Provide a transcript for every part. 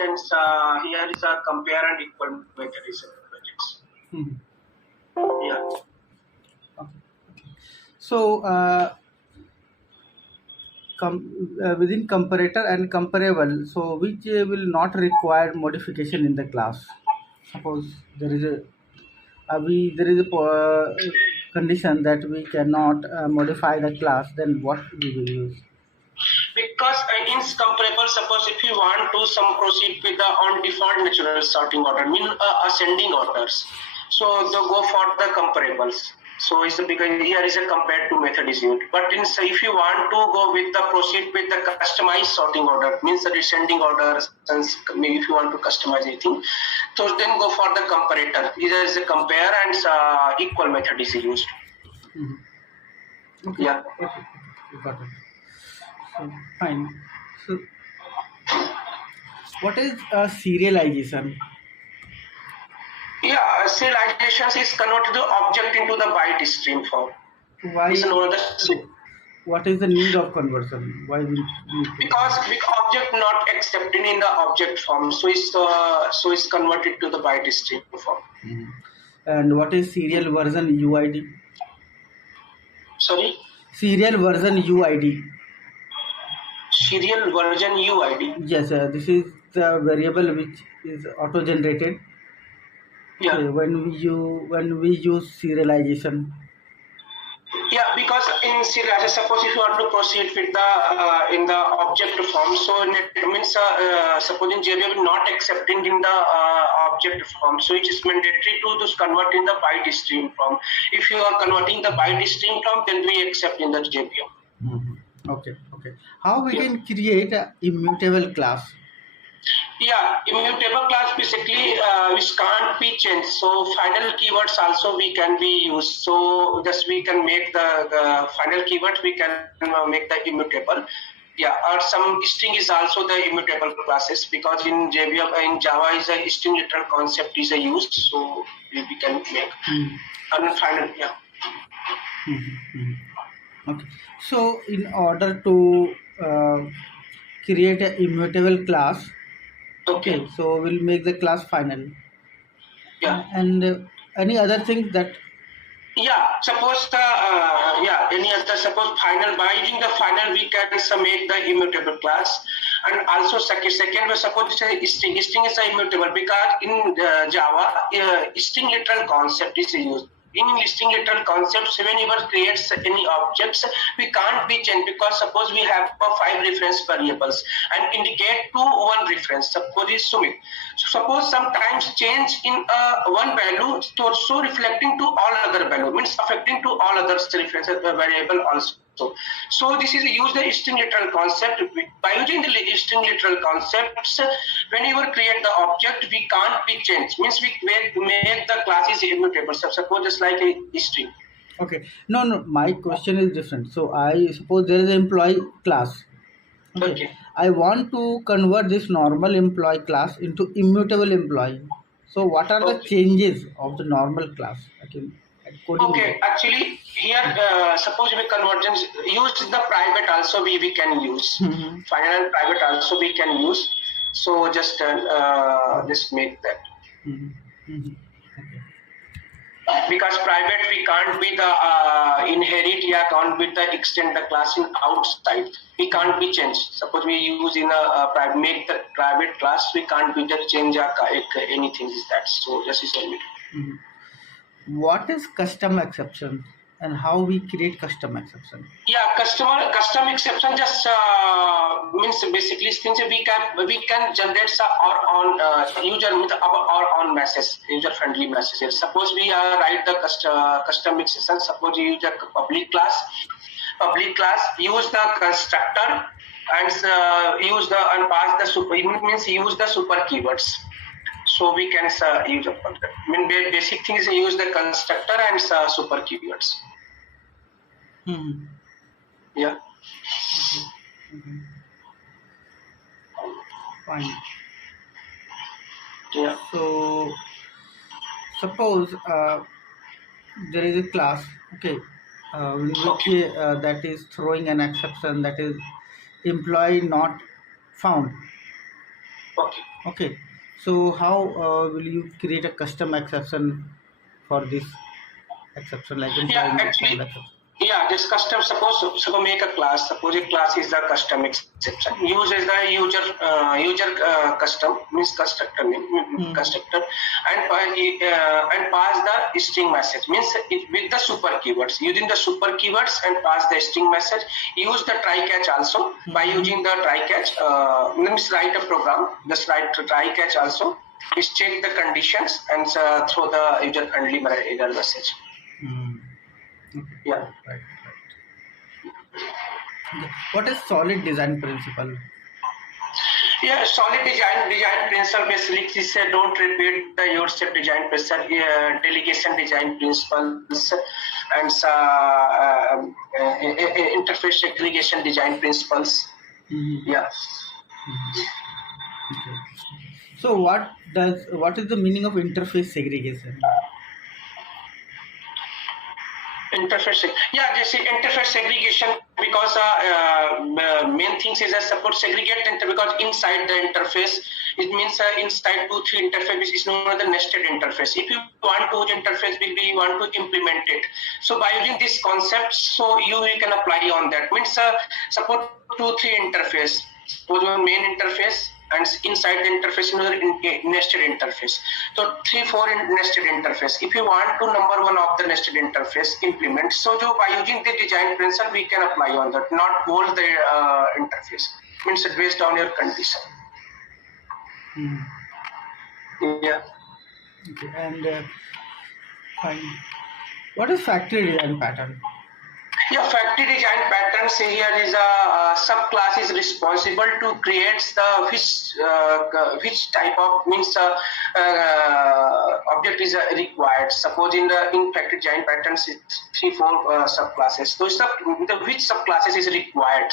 and here is a compare and equal method is projects. Yeah. So within comparator and comparable, so which will not require modification in the class. Suppose there is a condition that we cannot modify the class, then what we will use? Because in comparable, suppose if you want to proceed with the on default natural sorting order, mean ascending orders, so they go for the comparables. So it's because here is a compare to method is used. But if you want to go with the proceed with the customized sorting order, means the descending orders, and maybe if you want to customize anything, so then go for the comparator. Either is a compare and equal method is used. Okay. Yeah. Okay. Got it. So fine. So what is serialization? Yeah, serialization is converted the object into the byte stream form. Why? What is the need of conversion? Why we need to? Because object not accepted in the object form, so it's converted to the byte stream form. And what is serial version UID? Sorry? Serial version UID. Serial version UID. Yes, this is the variable which is auto-generated. Yeah. When we use serialization. Yeah, because in serialization, suppose if you want to proceed with the in the object form, so it means suppose in JVM not accepting in the object form, so it is mandatory to just convert in the byte stream form. If you are converting the byte stream form, then we accept in the JVM. Okay. How we can create an immutable class? Yeah, immutable class basically which can't be changed. So final keywords also we can be used. So thus we can make the final keywords we can make the immutable. Yeah, or some string is also the immutable classes, because in Java is a string literal concept is a used. So we can make and final. Yeah. Okay. So in order to create an immutable class, okay, so we'll make the class final. Yeah. And any other thing that? Yeah, suppose the any other, suppose final, by using the final we can make the immutable class. And also second suppose string is a immutable, because in Java string literal concept is used. In string literal concepts, whenever creates any objects, we can't be changed, because suppose we have 5 reference variables and indicate to one reference. Suppose is Sumit. So suppose sometimes change in one value, so reflecting to all other value, means affecting to all other reference variable also. So this is used the string literal concept. By using the string literal concepts, whenever create the object, we can't be changed. Means we make the class is immutable. So suppose just like a string. Okay. No. My question is different. So I suppose there is an employee class. Okay. I want to convert this normal employee class into immutable employee. So what are the changes of the normal class? Actually here suppose we convergence use the private also we can use. Final and private also we can use. So just make that. Because private we can't be the inherit, can't be the extend the class in outside. We can't be changed. Suppose we use in a private, make the private class, we can't be just change anything is that. So just is admitted. What is custom exception and how we create custom exception? Yeah, custom exception just means basically things we can generate user with our own message, user friendly messages. Suppose we write the custom exception. Suppose you use the public class use the constructor and use the and pass the super, means use the super keywords. So we can use a contract. I mean, basic things use the constructor and super keywords. Yeah. Fine. Yeah. So suppose there is a class, okay, which that is throwing an exception, that is employee not found. Okay. Okay. So how will you create a custom exception for this exception, like Yeah, employee actually, found exception? yeah, this custom, suppose make a class. Suppose a class is the custom exception. Use is the user custom means constructor name constructor, and pass the string message means with the super keywords. Using the super keywords and pass the string message. Use the try catch also by using the try catch. Means write a program. Just write try catch also. Is check the conditions and throw the user friendly error message. Okay. Yeah. Right. What is solid design principle? Yeah, solid design principle basically is don't repeat the yourself design principle, delegation design principles, and interface segregation design principles. Yeah. Okay. So what is the meaning of interface segregation? Yeah, they say interface segregation because main things is support segregate because inside the interface it means inside 2-3 interface which is known as the nested interface. If you want to use interface, we want to implement it. So by using this concept, so you can apply on that. Means support 2-3 interface. Suppose your main interface and inside the interface another nested interface. So 3-4 nested interface. If you want to number one of the nested interface implement, so by using the design principle we can apply on that, not whole the interface. Means based on your condition. Yeah. Okay. And fine. What is factory design pattern? Yeah, factory design patterns here is a subclass is responsible to create the which type of means object is required. Suppose in factory design patterns it's 3-4 subclasses. So which subclasses is required.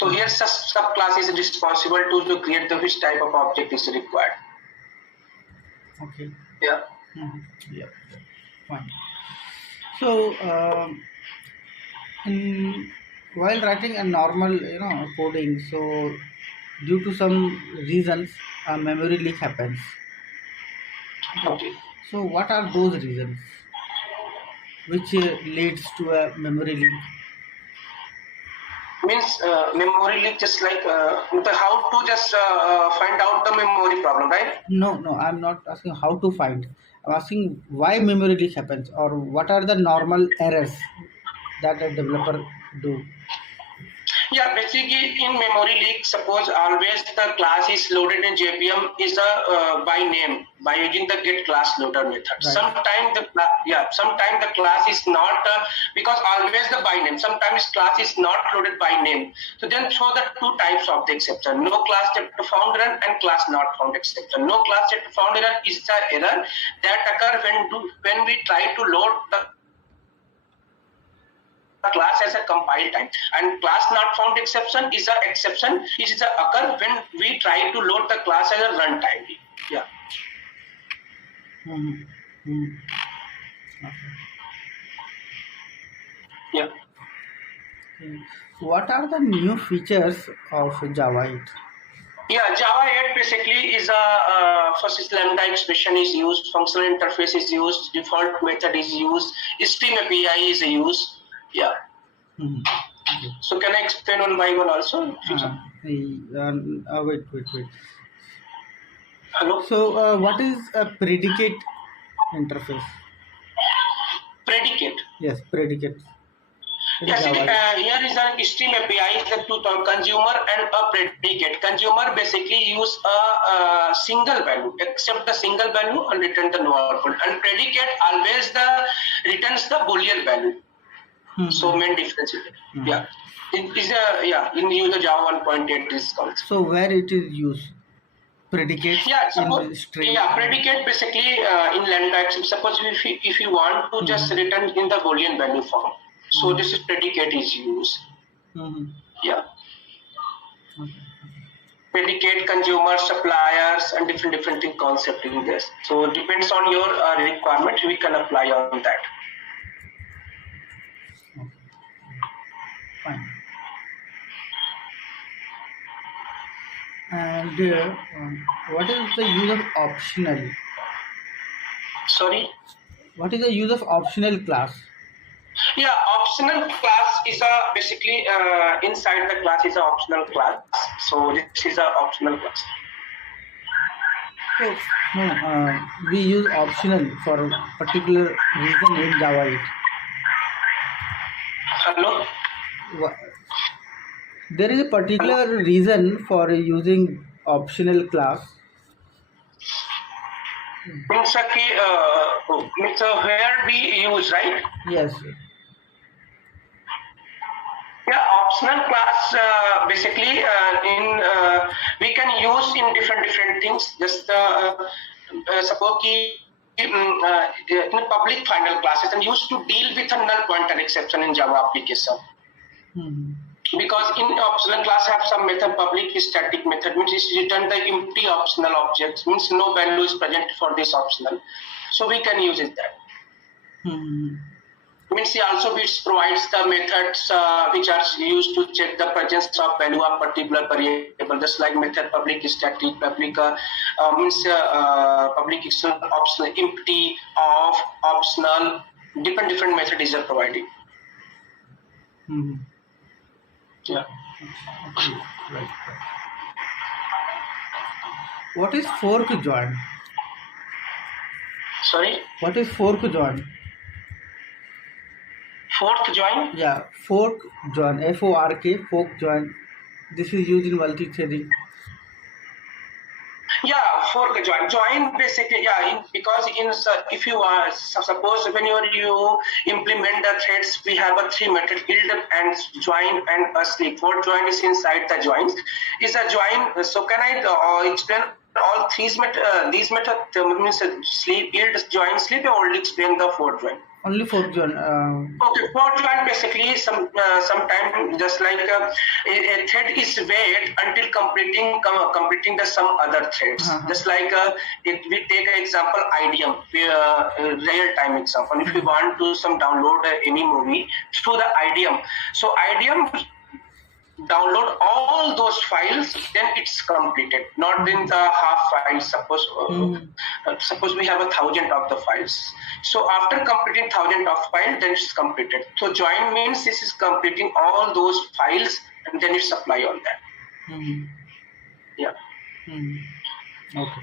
So here subclass is responsible to create the which type of object is required. Okay. Yeah. Yeah. Fine. So while writing a normal coding, so due to some reasons a memory leak happens. Okay. So what are those reasons which leads to a memory leak? Means memory leak, just like how to just find out the memory problem, right? No, I'm not asking how to find. I'm asking why memory leak happens, or what are the normal errors that a developer do. Yeah, basically in memory leak, suppose always the class is loaded in JVM is by name by using the get class loader method. Right. Sometimes the class is not because always the by name. Sometimes class is not loaded by name. So then show the two types of the exception: no class data found error and class not found exception. No class data found error is the error that occur when we try to load the class as a compile time, and class not found exception is a exception it is a occur when we try to load the class as a runtime. Yeah. Okay. Yeah. What are the new features of Java 8? Yeah, Java 8 basically is first is lambda expression is used, functional interface is used, default method is used, stream API is used. Yeah. Okay. So can I explain one by one also? Wait. Hello? So what is a predicate interface? Predicate. Yes, predicate. Yes, here is a stream API, the two term consumer and a predicate. Consumer basically use a single value, accept the single value and return the null output. And predicate always returns the Boolean value. So main difference is yeah. In user Java 1.8 is called. So where it is used? Predicate in string. Yeah, predicate basically in lambda. Suppose if you want to just return in the Boolean value form. So this is predicate is used. Yeah. Okay. Predicate, consumer, suppliers, and different thing concept in this. So depends on your requirement, we can apply on that. Okay. Fine. And what is the use of optional? Sorry. What is the use of optional class? Yeah, optional class is a basically inside the class is an optional class. So this is an optional class. So no, we use optional for a particular reason in Java 8. Hello. There is a particular reason for using optional class. Means where we use, right? Yes. Yeah, optional class basically we can use in different things. Just suppose in public final classes and used to deal with a null pointer exception in Java application. Because in optional class have some method, public static method, means it's return the empty optional objects, means no value is present for this optional. So we can use it that. Means it also provides the methods which are used to check the presence of value of particular variable, just like method public static, public means public optional, empty, off, optional, different method is provided. Yeah. Okay. Right. What is fork join? Sorry? What is fork join? Fork join? Yeah, fork join. Fork, fork join. This is used in multi-threading. Yeah, fork join. Join basically, yeah, because if you suppose when you implement the threads, we have a three method: build and join and sleep. Fork join is inside the joins. Is a join. So can I explain all these method means sleep, build, join, sleep? I only explain the fork join. Only fork join. Okay, fork join basically sometime just like a thread is wait until completing the some other threads. Just like we take an example IDM, real time example. If we want to download any movie through the IDM, so IDM download all those files, then it's completed, not in the half files. Suppose we have 1,000 of the files, so after completing 1,000 of files, then it's completed. So join means this is completing all those files and then it's apply on that. Yeah. Okay.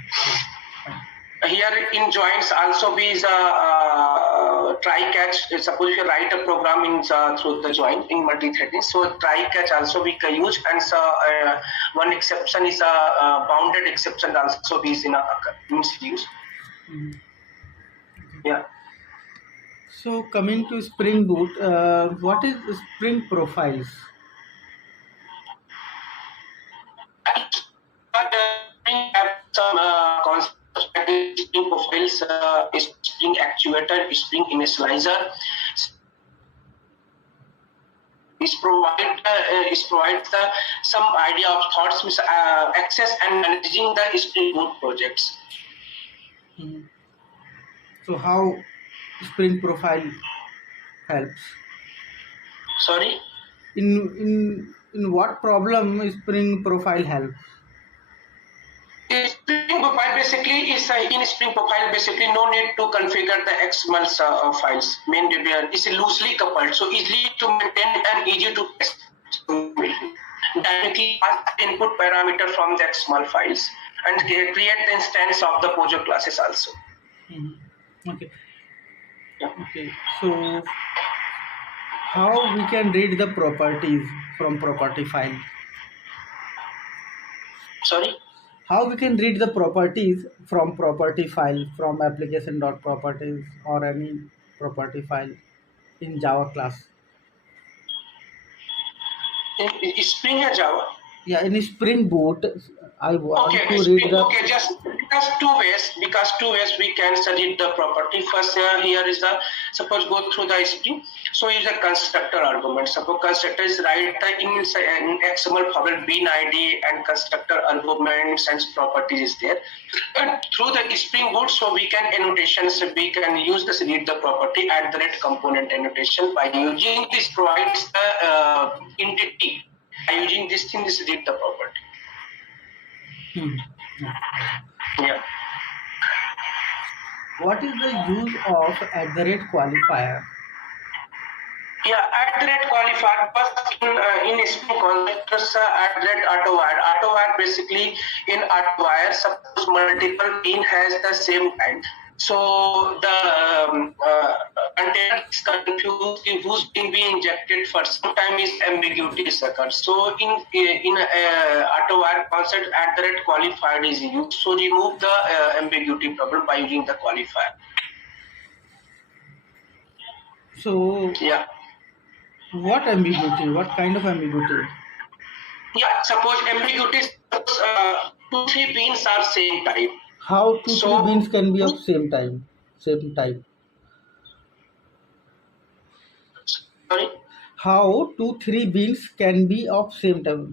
Here in joins also we try catch. Suppose if you write a program in through the join in multi-threading, so try catch also we can use, and one exception is a bounded exception also is in a use. Yeah. So coming to Spring Boot, what is Spring profiles? Spring have some concepts. Spring profiles, Spring actuator, Spring initializer. Is provide some idea of thoughts, access and managing the Spring Boot projects. So how Spring profile helps? Sorry? In what problem Spring profile helps? Spring profile basically is in Spring profile basically no need to configure the XML files. Main is loosely coupled, so easy to maintain and easy to test. Directly pass input parameter from the XML files and create the instance of the project classes also. Okay. Okay. So how we can read the properties from property file? Sorry? How we can read the properties from property file, from application.properties or any property file in Java class? In Spring or Java? Yeah, in Spring Boot, I want to read the... Okay, just because two ways we can read the property. First, here is the, suppose go through the Spring. So use a constructor argument. Suppose constructor is write in XML format bin ID and constructor arguments and properties is there. And through the Spring Boot, so we can annotations, we can use this read the property at the rate component annotation by using this provides the entity. By using this thing, this read the property. Hmm. Yeah. What is the use of @qualifier? Yeah, @qualifier first in Spring concepts @auto-wire. Auto-wire basically in auto-wire, suppose multiple pin has the same kind. So the container is confused whose pin be injected first. Sometimes is ambiguity occurs. So in auto-wire concept @qualifier is used. So remove the ambiguity problem by using the qualifier. So Yeah. what ambiguity? What kind of ambiguity? Yeah, suppose ambiguity is two, three beans are same type. How two, three So, beans can be of same time, same type? sorry? How two, three beans can be of same type?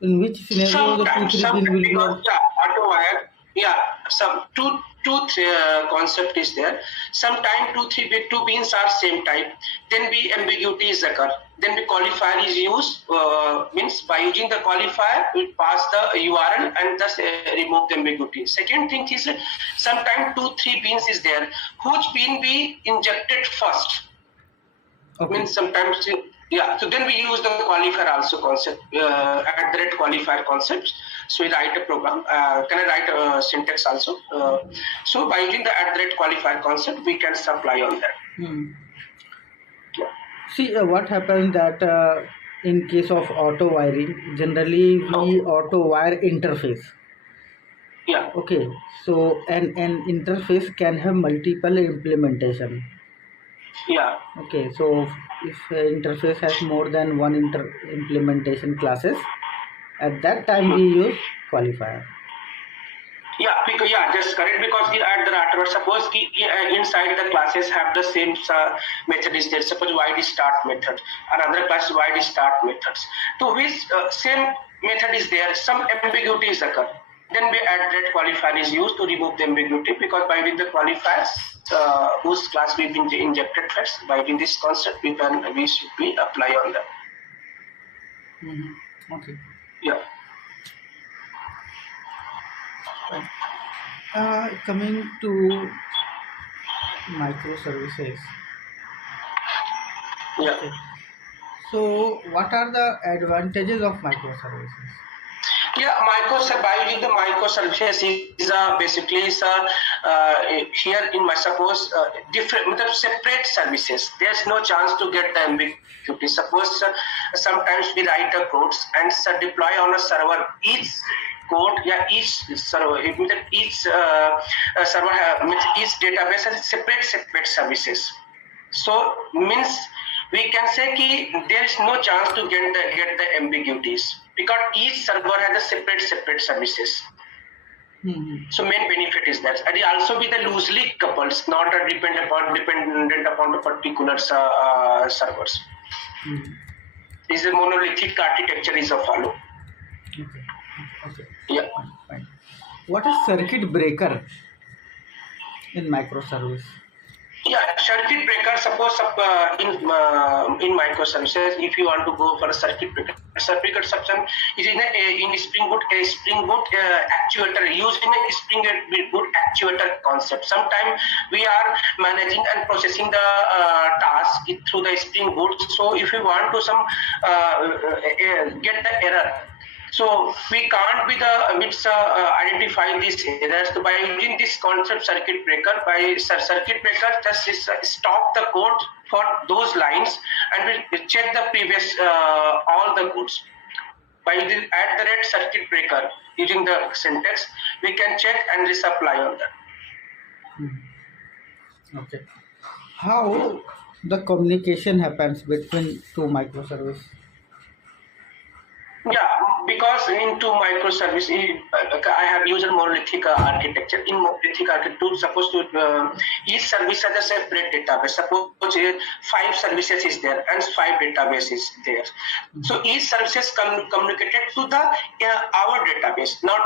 In which scenario the two, three bean Sometimes will be because of? auto wire, yeah, some two three, concept is there. Sometimes two beans are same type. Then be ambiguities occur. Then the qualifier is used. Means by using the qualifier, we pass the URL and thus remove the ambiguity. Second thing is sometimes two three beans is there. Which bean be injected first? Okay. Means sometimes yeah, so then we use the qualifier also concept @qualifier concept. So we write a program, can I write a syntax also? So by using the @qualifier concept we can supply on that. Yeah. See, what happens that in case of auto wiring, generally we auto wire interface. Yeah. Okay, so an interface can have multiple implementation. Yeah. Okay, so if interface has more than one implementation classes, at that time we use qualifier. Yeah, because just correct, because the afterwards suppose inside the classes have the same method is there. Suppose YD start method, another class YD start methods. So which same method is there, some ambiguities occur. Then we @qualifier is used to remove the ambiguity, because by using the qualifiers whose class we've been injected first, by using this concept we should be apply on them. Mm-hmm. Okay. Yeah. Coming to microservices. Yeah. Okay. So, what are the advantages of microservices? Yeah, by using the microservices is basically here in my suppose different separate services. There's no chance to get the ambiguity. Suppose sometimes we write a codes and deploy on a server. Each code, each server, each server each database has separate services. So means we can say that there is no chance to get the ambiguities, because each server has a separate services. Mm-hmm. So main benefit is that, and it also be the loosely coupled, not dependent upon the particular servers. Mm-hmm. Is a monolithic architecture is a follow. Okay. Yeah. Fine. What is circuit breaker in microservice? Yeah, circuit breaker. Suppose in microservices, if you want to go for a circuit breaker subsystem is in Spring Boot actuator, used in a Spring Boot actuator concept. Sometimes we are managing and processing the task through the Spring Boot. So if you want to get the error, so we can't be identify these errors. So by using this concept circuit breaker, circuit breaker just stop the code for those lines and we check the previous all the codes. By the @circuit breaker, using the syntax, we can check and resupply on that. Okay. How the communication happens between two microservices? Yeah, because into microservice, I have used a monolithic architecture. In monolithic architecture, suppose to each service has a separate database. Suppose 5 services is there and 5 databases there. So each services communicated to the our database, not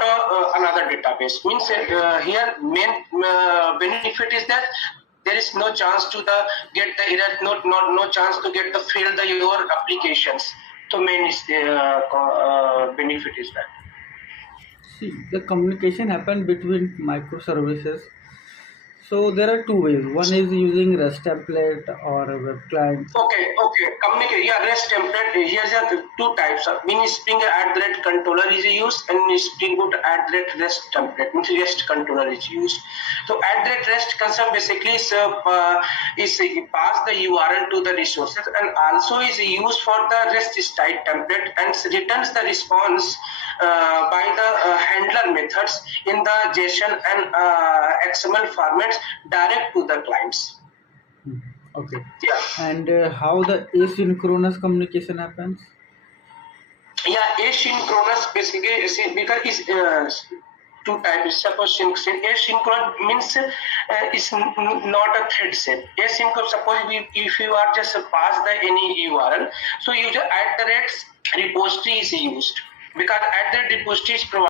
another database. Means here main benefit is that there is no chance to get the error, no chance to get the fail your applications. So main is the benefit is that. See, the communication happen between microservices. So there are two ways. One is using REST template or a web client. Okay. Communicate. Yeah, REST template. Here's the two types of mini Spring controller is used and Spring Boot REST template. Means REST controller is used. So REST concept basically is pass the URL to the resources and also is used for the REST style template and returns the response by the handler methods in the JSON and XML formats direct to the clients. Okay. Yeah. And how the asynchronous communication happens? Yeah, asynchronous basically because it's two types. Suppose asynchronous means it's not a thread set. Asynchronous, suppose if you are just pass the any URL, so you just @ repository is used because @ repository is provided